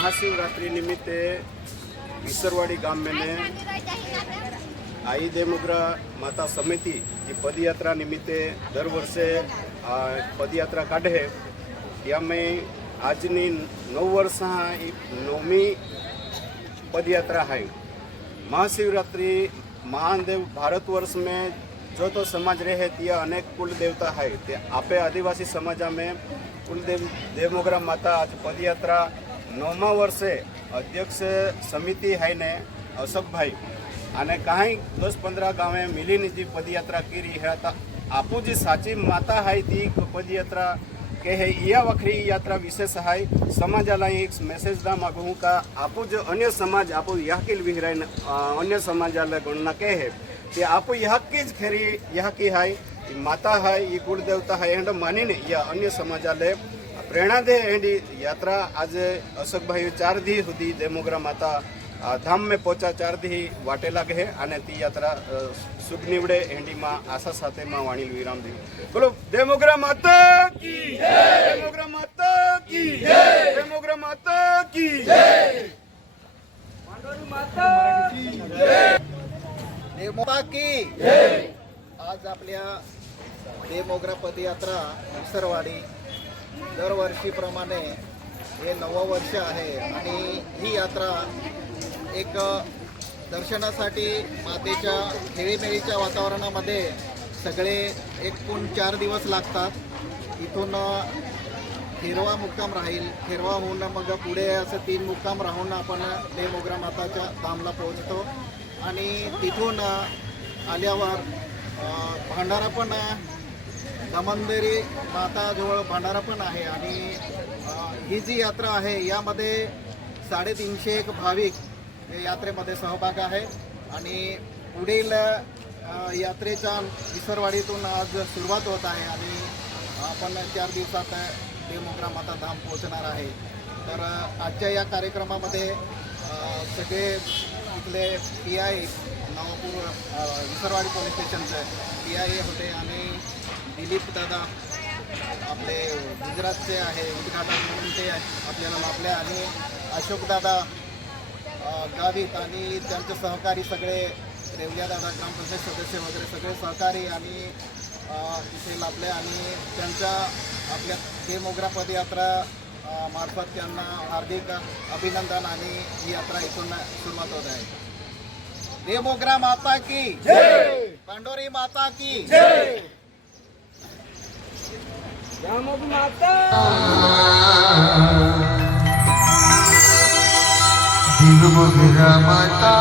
महाशिवरात्रि निमित्ते ઈસરવાડી ગામ મેને આઈ દેમુદ્રા માતા સમિતિ જે પદયાત્રા નિમિત્તે દર વર્ષે આ પદયાત્રા કાઢે ત્યાં આજની નવ વર્ષ હા ઈ નવમી पदयात्रा है महाशिवरात्रि महादेव भारतवर्ष में जो तो समाज रहे तिया अनेक कुल देवता है ते आपे आदिवासी समाजा में कुलदेव देवमोगरा माता आज पदयात्रा નવમા વર્ષે અધ્યક્ષ સમિતિ હાઈને અશોકભાઈ અને કાંઈ દસ પંદર ગામે મિલીની જે પદયાત્રા કરી હતા. આપુ જે સાચી માતા હાઈથી પદયાત્રા કે હે યા વખરી યાત્રા વિશેષ સહાય સમાજ અલાય એક મેસેજ દા માગું હું કા આપુ જે અન્ય સમાજ, આપું યાકિલ વિહરાય અન્ય સમાજ અલગ ગણના કે હે તે આપું યાકી જ ખેરી યાકી હાય માતા હાય એ દેવતા હાય એન્ડ માનીને યા અન્ય સમાજ અલગ દે એંડી યાત્રા આજે અશોકભાઈ ચાર દી સુધી દેમોગરા માતા આ ધામ में પહોંચા ચાર દી વાટે લાગે હે અને તી યાત્રા અ, શુભ નીવડે એંડીમાં આશા સાથે માં વાણી વિરામ દી બોલો દેમોગરા માતા કી જય દેમોગરા માતા की जय देमोगरा माता की जय देवमाता की आज आपल्या देवमोगरा पदयात्रा सरवाडी दरवर्षीप्रमाणे हे नवं वर्ष आहे आणि ही यात्रा एक दर्शनासाठी मातेच्या खेळीमेळीच्या वातावरणामध्ये सगळे एकूण चार दिवस लागतात. इथून हिरवा मुक्काम राहील. खेरवा होऊन मग पुढे असं तीन मुक्काम राहून आपण देवमोगरा माताच्या धामला पोहोचतो. आणि तिथून आल्यावर अ, भांडारा पण दमनदेरी माताजवळ भांडारा पण आहे आणि ही जी यात्रा आहे यामध्ये साडेतीनशे एक भाविक यात्रेमध्ये सहभाग आहे. आणि पुढील यात्रेच्या विसरवाडीतून आज सुरुवात होत आहे आणि आपण चार दिवसात देवमोगरा माता धाम पोहोचणार आहे. तर आजच्या या कार्यक्रमामध्ये सगळे इथले P I Navapur Visarwadi police स्टेशनचे पी आय होते आणि दिलीप दादा आपले गुजरातचे आहे उद्घाटन म्हणून ते आपल्याला लाभले आणि अशोकदादा दादा गावित आणि त्यांचे सहकारी सगळे रेवल्यादादा ग्रामपंचायत सदस्य वगैरे सगळे सहकारी आणि तिथे लाभले आणि त्यांच्या आपल्या देवमोगरा पदयात्रा मार्फत त्यांना हार्दिक अभिनंदन आणि ही यात्रा इथून सुरुवात होत आहे. देवमोगरा माता की जय! पांडोरी माता की जय! दिवमोगरा माता